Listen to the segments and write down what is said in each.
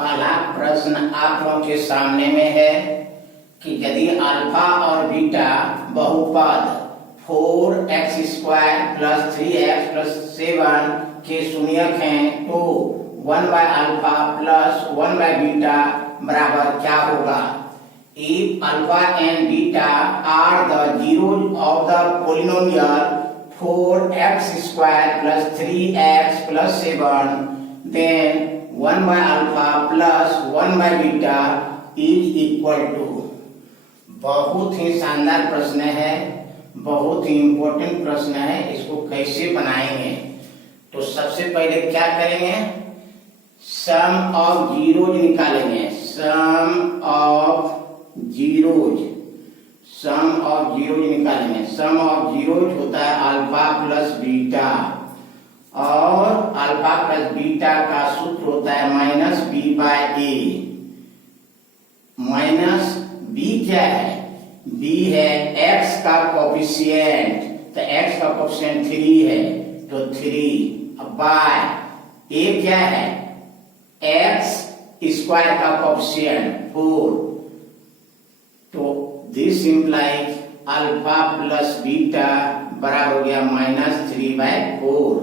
पहला प्रश्न आप लोगों के सामने में है कि यदि अल्फा और बीटा बहुपद 4x² + 3x + 7 के शून्यक हैं तो 1/α + 1/बीटा बराबर क्या होगा? If alpha and beta are the zeros of the polynomial 4x² + 3x + 7, then 1/α + 1/बीटा is equal to। बहुत ही शानदार प्रश्न है, बहुत ही इम्पोर्टेंट प्रश्न है। इसको कैसे बनाएंगे? तो सबसे पहले क्या करेंगे? सम ऑफ जीरोज निकालेंगे। सम ऑफ जीरोज निकालेंगे। सम ऑफ जीरोज होता है अल्फा प्लस बीटा, और अल्फा प्लस बीटा का सूत्र होता है -b/a। माइनस b क्या है? b है x का कोफिशिएंट, तो x का कोफिशिएंट 3 है तो 3। अब बाय a क्या है? x² का कोफिशिएंट 4, तो this implies alpha plus beta बराबर हो गया -3/4।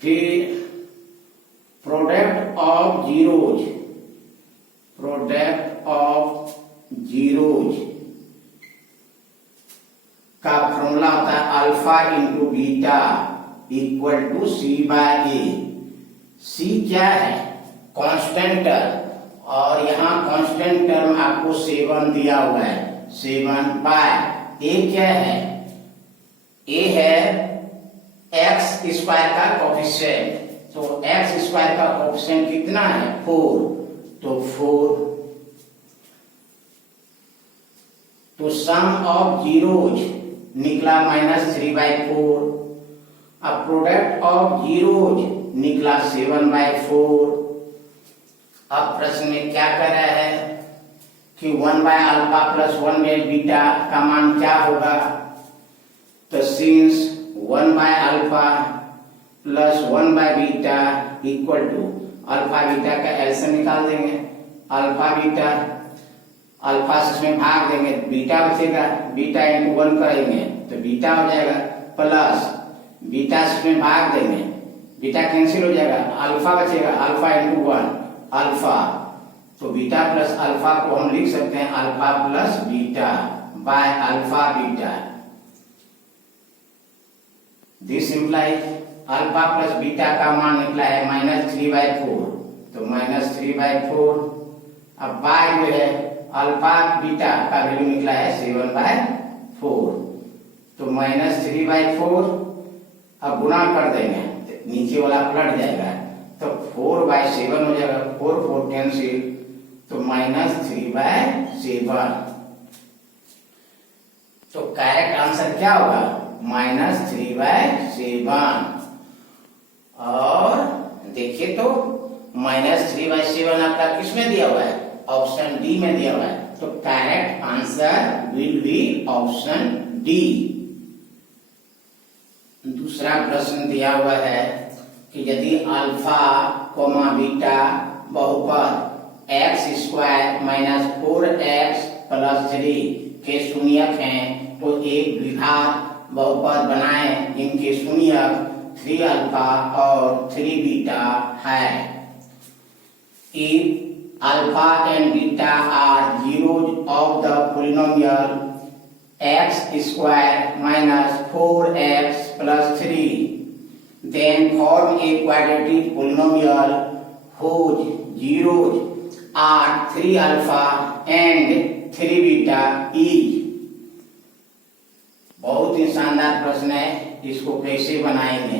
फिर प्रोडक्ट ऑफ जीरोज का फॉर्मूला होता है alpha into beta equal to c/a। c क्या है? कांस्टेंट टर्म, और यहाँ कांस्टेंट टर्म आपको 7 दिया हुआ है। 7/a क्या है? a है x² का कोफिशिएंट, तो x² का कोफिशिएंट कितना है? 4, तो 4। तो सम ऑफ जीरोज निकला -3/4। अब प्रोडक्ट ऑफ जीरोज निकला 7/4। अब प्रश्न में क्या कर रहा है कि 1/α + 1/बीटा का मान क्या होगा? तो since 1/α + beta equal to alpha beta का एलसीएम निकाल देंगे। अल्फा बीटा, अल्फा से इसमें भाग देंगे, बीटा बचेगा, बीटा इंटू 1 करेंगे तो बीटा हो जाएगा, प्लस बीटा से इसमें भाग देंगे, बीटा कैंसिल हो जाएगा, अल्फा बचेगा, अल्फा इंटू 1 अल्फा, तो बीटा प्लस अल्फा को हम लिख सकते हैं alpha plus beta by alpha beta. This implies alpha plus beta का मान निकला है -3/4, तो -3/4। अब बाय जो है अल्फा बीटा का वैल्यू निकला है 7/4, तो -3/4। अब गुणा कर देंगे तो नीचे वाला पलट जाएगा, तो 4/7 हो जाएगा। 4 4 कैंसिल, तो -3/7। तो करेक्ट आंसर क्या होगा? -3/7। और देखिए तो -3/7 आपका किसमें दिया हुआ है? ऑप्शन डी में दिया हुआ है, तो correct answer will be option D. दूसरा प्रश्न दिया हुआ है कि यदि अल्फा कोमा बीटा बहुपद x² - 4x + 3 के शून्यक हैं तो एक द्विघात बहुपद बनाएं जिनके शून्यक 3α और 3β है। If alpha and beta are zeros of the polynomial x² - 4x + 3, then form a quadratic polynomial whose zeros are 3α and 3β is। बहुत ही शानदार प्रश्न है, इसको कैसे बनाएंगे?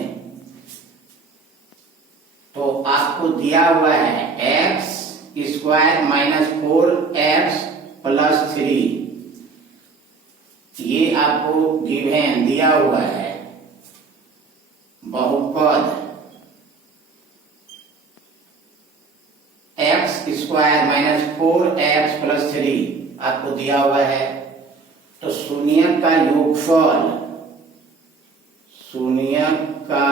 तो आपको दिया हुआ है x² - 4x + 3, ये आपको गिवन दिया हुआ है बहुपद x² - 4x + 3 आपको दिया हुआ है। तो शून्यक का योगफल, शून्यक का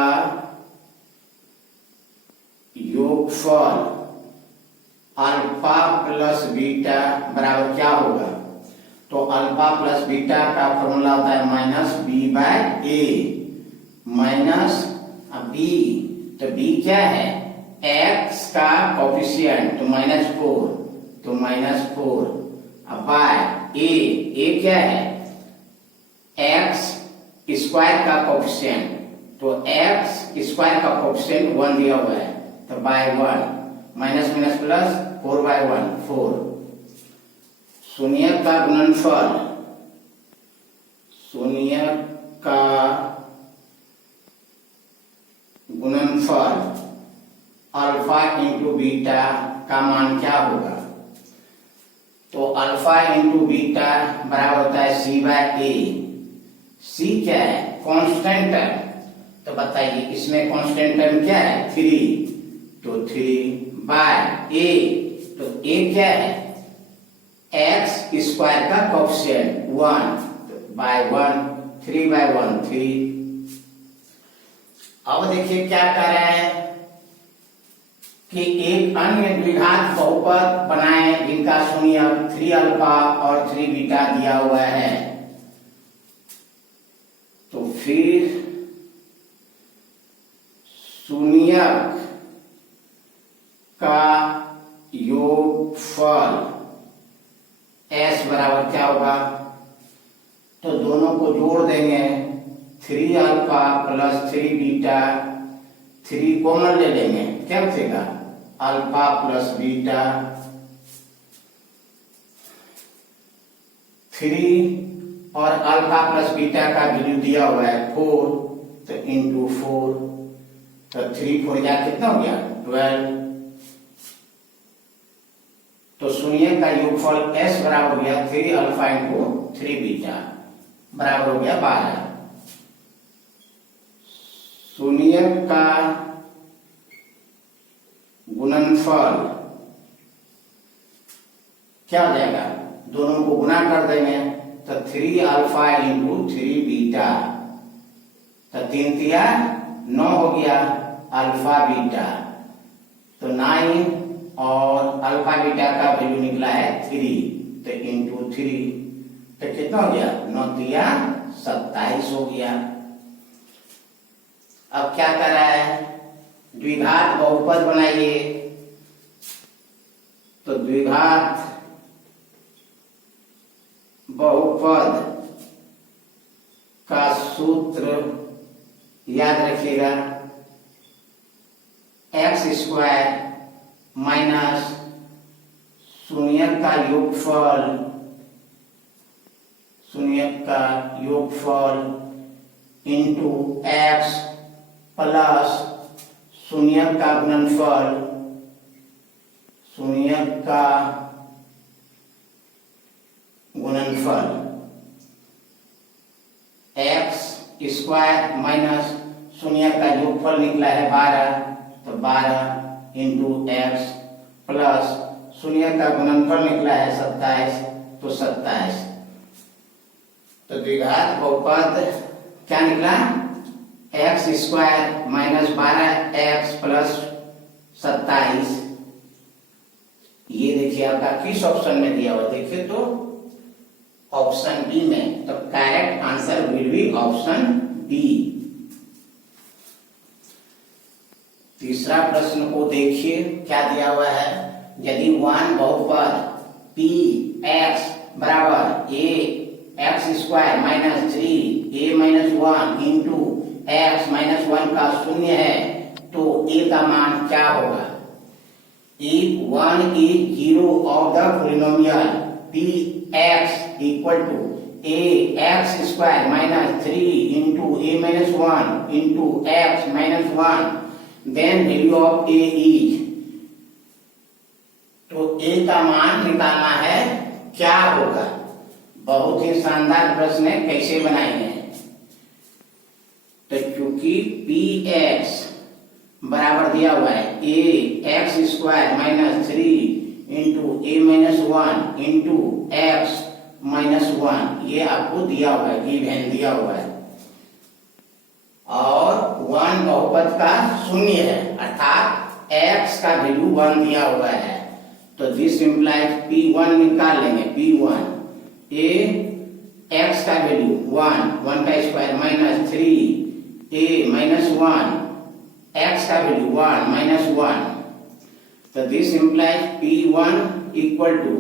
योगफल अल्फा प्लस बीटा बराबर क्या होगा? तो अल्फा प्लस बीटा का फॉर्मूला होता है माइनस बी बाय ए, माइनस बी, तो बी क्या है? एक्स का कोफिशिएंट, तो -4, तो -4 बाय ए क्या है? एक्स स्क्वायर का कोफिशिएंट, तो एक्स स्क्वायर का कोफिशिएंट 1 दिया हुआ है, तो by 1, minus minus plus 4 by 1 4। शून्य का गुणनफल, शून्य का गुणनफल अल्फा इंटू बीटा का मान क्या होगा? तो अल्फा इंटू बीटा बराबर होता है सी बाय ए। सी क्या है? कांस्टेंट टर्म, तो बताइए इसमें कांस्टेंट टर्म क्या है? 3, तो 3 बाय ए, तो ए क्या है? एक्स स्क्वायर का कोफिशिएंट 1, तो बाय 1, 3 बाय 1 3। अब देखिए क्या कर रहा है कि एक अन्य द्विघात बहुपद बनाए जिनका शून्यक 3 अल्फा और 3 बीटा दिया हुआ है। तो फिर शून्यक का योगफल s बराबर क्या होगा? तो दोनों को जोड़ देंगे, 3 अल्फा प्लस 3 बीटा, 3 कॉमन ले लेंगे, क्या बचेगा? अल्फा प्लस बीटा, 3 और अल्फा प्लस बीटा का वैल्यू दिया हुआ है 4, तो इंटू 4, तो 3 4 जा कितना हो गया? 12। तो शून्य का योगफल s बराबर हो गया 3 अल्फा इंटू 3 बीटा, बराबर हो गया 12। शून्य का गुणनफल क्या हो जाएगा? दोनों को गुणा कर देंगे, तो 3 अल्फा इंटू 3 बीटा, तो 3 तिया 9 हो गया अल्फा बीटा, तो 9 और अल्फा बीटा का वैल्यू निकला है 3, तो इंटू 3, तो कितना हो गया? 9 तिया 27 हो गया। अब क्या कर रहा है? द्विघात बहुपद बनाइए, तो द्विघात बहुपद का सूत्र याद रखिएगा, एक्स स्क्वायर माइनस शून्य का योगफल, शून्य का योगफल इंटू एक्स प्लस शून्य का गुणनफल, शून्य का गुणनफल, एक्स स्क्वायर माइनस शून्य का योगफल निकला है 12, तो 12 इंटू एक्स प्लस शून्य का गुणनफल निकला है 27, तो 27। तो द्विघात बहुपद क्या निकला? X square minus 12 x plus 27। ये देखिए आपका किस ऑप्शन में दिया हुआ? देखिए तो ऑप्शन बी में, तो correct answer will be option B. तीसरा प्रश्न को देखिए क्या दिया हुआ है। यदि 1 बहुपद पी एक्स बराबर ए एक्स स्क्वायर माइनस 3 ए माइनस 1 इंटू एक्स माइनस 1 का शून्य है, तो ए का मान क्या होगा? If 1 is 0 of the polynomial px equal to a x square minus 3 into a minus 1 into x minus 1, then value of a is, तो a का मान निकालना है, क्या होगा? बहुत ही शानदार प्रश्न है, कैसे बनाएंगे? तो चूंकि px बराबर दिया हुआ है ए एक्स स्क्वायर माइनस 3 इंटू ए माइनस 1 इंटू एक्स माइनस 1, ये आपको दिया हुआ है, गिवन दिया हुआ है, और 1 बहुपद का शून्य है, अर्थात x का वैल्यू 1 दिया हुआ है, तो दिस इंप्लाइज P1 निकाल लेंगे। P1 ए x का वैल्यू 1 का square minus 3 a minus 1 x का वैल्यू 1 माइनस 1, तो this implies P1 equal to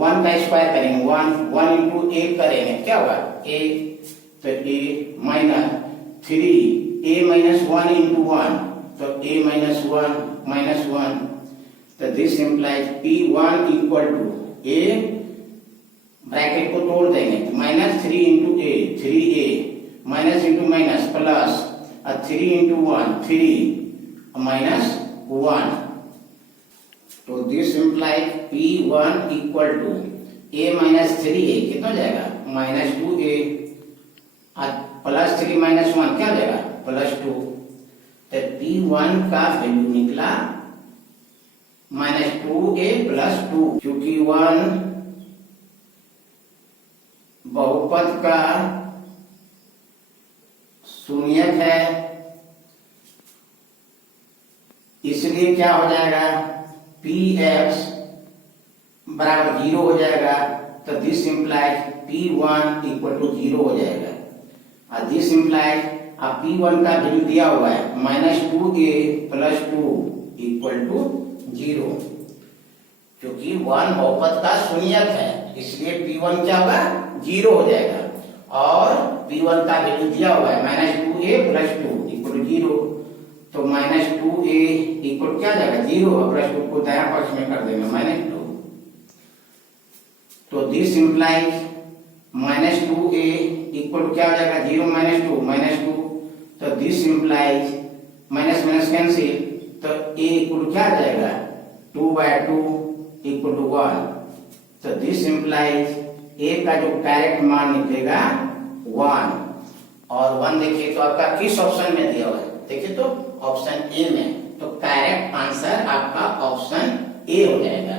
1 का स्क्वायर करेंगे 1 इंटू a करेंगे, क्या होगा a, तो a minus 3 a minus 1 into 1, तो a माइनस 1, तो this implies P1 equal to a, bracket को तोड़ देंगे तो minus 3 into a 3a minus into minus plus 3 into 1 3 minus 1, तो this implies P1 equal to a minus 3a कितना हो जाएगा माइनस 2a प्लस 3 माइनस 1 क्या हो जाएगा प्लस 2, तो P1 का वैल्यू निकला माइनस 2a प्लस 2, क्योंकि 1 बहुपद का शून्यक है, इसलिए क्या हो जाएगा Px बराबर 0 हो जाएगा, तो this implies P1 equal to 0 हो जाएगा, और दिस इंप्लाइज अब P1 का वैल्यू दिया हुआ है minus 2a plus 2 equal to 0, क्योंकि 1 बहुपद का शून्यक है इसलिए P1 क्या होगा 0 हो जाएगा, और P1 का वैल्यू दिया हुआ है minus 2a plus 2 equal to 0, तो माइनस 2a इक्वल क्या जाएगा 0 और प्लस 2 को दायां पक्ष में कर देंगे माइनस 2, तो this implies minus 2a equal क्या हो जाएगा 0 माइनस 2, तो this implies minus minus cancel, तो a इक्वल क्या आ जाएगा 2/2 इक्वल टू 1, तो दिस इंप्लाइज a का जो करेक्ट मान निकलेगा 1, और 1 देखिए तो आपका किस ऑप्शन में दिया हुआ है, देखिए तो ऑप्शन ए में, तो करेक्ट आंसर आपका ऑप्शन ए हो जाएगा।